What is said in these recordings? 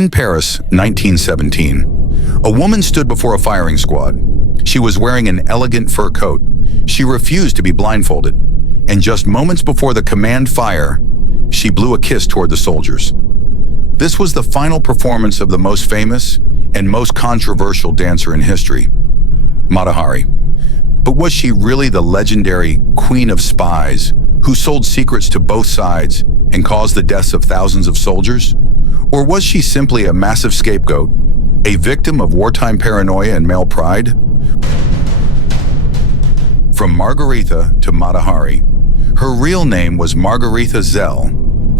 In Paris, 1917, a woman stood before a firing squad. She was wearing an elegant fur coat. She refused to be blindfolded, and just moments before the command fire, she blew a kiss toward the soldiers. This was the final performance of the most famous and most controversial dancer in history, Mata Hari. But was she really the legendary Queen of Spies who sold secrets to both sides and caused the deaths of thousands of soldiers? Or was she simply a massive scapegoat, a victim of wartime paranoia and male pride? From Margaretha to Mata Hari, her real name was Margaretha Zell,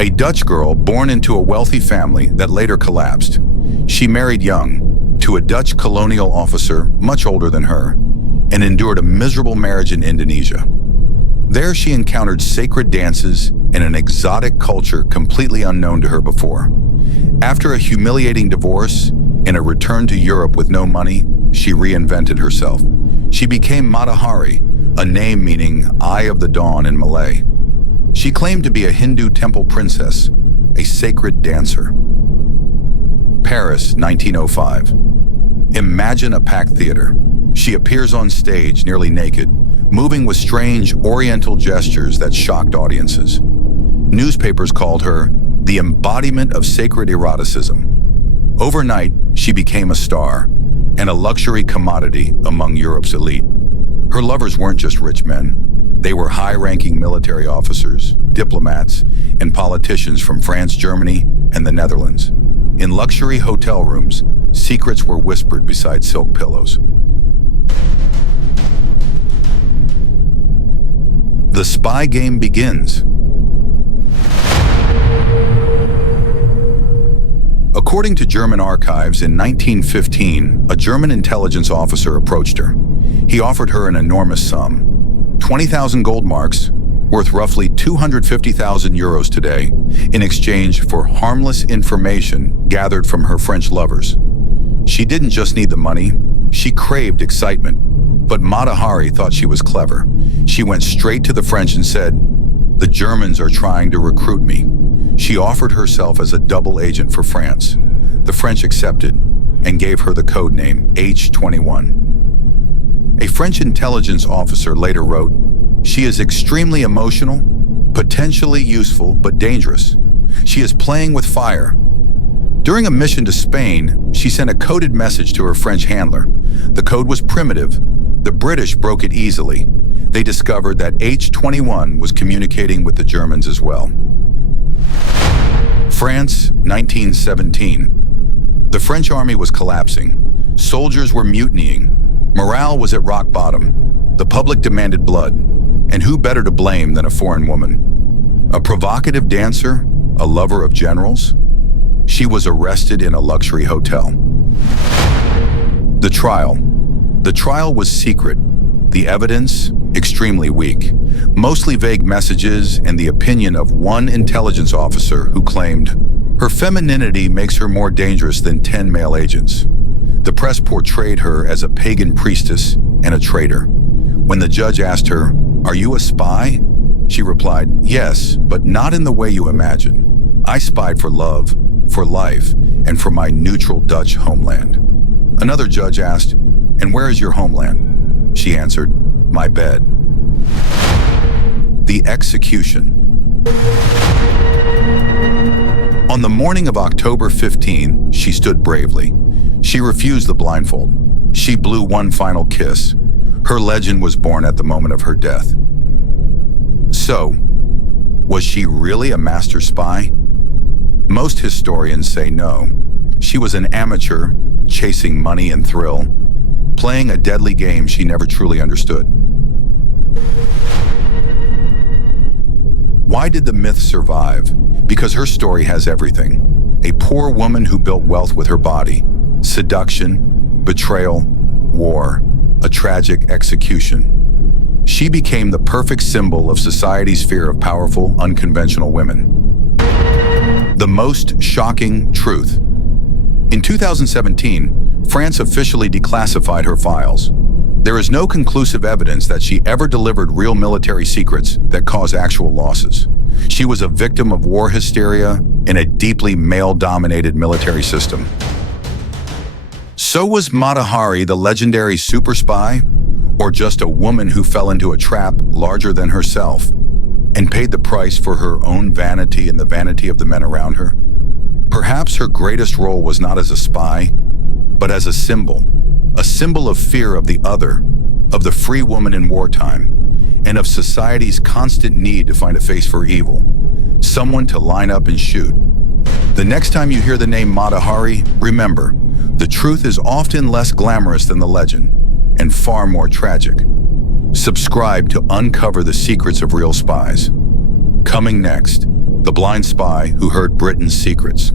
a Dutch girl born into a wealthy family that later collapsed. She married young to a Dutch colonial officer much older than her and endured a miserable marriage in Indonesia. There she encountered sacred dances and an exotic culture completely unknown to her before. After a humiliating divorce and a return to Europe with no money, she reinvented herself. She became Mata Hari, a name meaning Eye of the Dawn in Malay. She claimed to be a Hindu temple princess, a sacred dancer. Paris, 1905. Imagine a packed theater. She appears on stage nearly naked, moving with strange oriental gestures that shocked audiences. Newspapers called her the embodiment of sacred eroticism. Overnight, she became a star and a luxury commodity among Europe's elite. Her lovers weren't just rich men. They were high-ranking military officers, diplomats, and politicians from France, Germany, and the Netherlands. In luxury hotel rooms, secrets were whispered beside silk pillows. The spy game begins. According to German archives, in 1915, a German intelligence officer approached her. He offered her an enormous sum, 20,000 gold marks, worth roughly 250,000 euros today, in exchange for harmless information gathered from her French lovers. She didn't just need the money, she craved excitement. But Mata Hari thought she was clever. She went straight to the French and said, "The Germans are trying to recruit me." She offered herself as a double agent for France. The French accepted and gave her the code name H21. A French intelligence officer later wrote, "She is extremely emotional, potentially useful, but dangerous. She is playing with fire." During a mission to Spain, she sent a coded message to her French handler. The code was primitive. The British broke it easily. They discovered that H21 was communicating with the Germans as well. France, 1917. The French army was collapsing. Soldiers were mutinying. Morale was at rock bottom. The public demanded blood. And who better to blame than a foreign woman? A provocative dancer? A lover of generals? She was arrested in a luxury hotel. The trial. The trial was secret. The evidence, extremely weak. Mostly vague messages and the opinion of one intelligence officer who claimed, "Her femininity makes her more dangerous than 10 male agents." The press portrayed her as a pagan priestess and a traitor. When the judge asked her, "Are you a spy?" she replied, "Yes, but not in the way you imagine. I spied for love, for life, and for my neutral Dutch homeland." Another judge asked, "And where is your homeland?" She answered, "My bed." The execution. On the morning of October 15, she stood bravely. She refused the blindfold. She blew one final kiss. Her legend was born at the moment of her death. So, was she really a master spy? Most historians say no. She was an amateur, chasing money and thrill, playing a deadly game she never truly understood. Why did the myth survive? Because her story has everything. A poor woman who built wealth with her body, seduction, betrayal, war, a tragic execution. She became the perfect symbol of society's fear of powerful, unconventional women. The most shocking truth. In 2017, France officially declassified her files. There is no conclusive evidence that she ever delivered real military secrets that cause actual losses. She was a victim of war hysteria, in a deeply male-dominated military system. So was Mata Hari the legendary super spy, or just a woman who fell into a trap larger than herself and paid the price for her own vanity and the vanity of the men around her? Perhaps her greatest role was not as a spy, but as a symbol of fear of the other, of the free woman in wartime, and of society's constant need to find a face for evil, someone to line up and shoot. The next time you hear the name Mata Hari, remember, the truth is often less glamorous than the legend, and far more tragic. Subscribe to uncover the secrets of real spies. Coming next, the blind spy who heard Britain's secrets.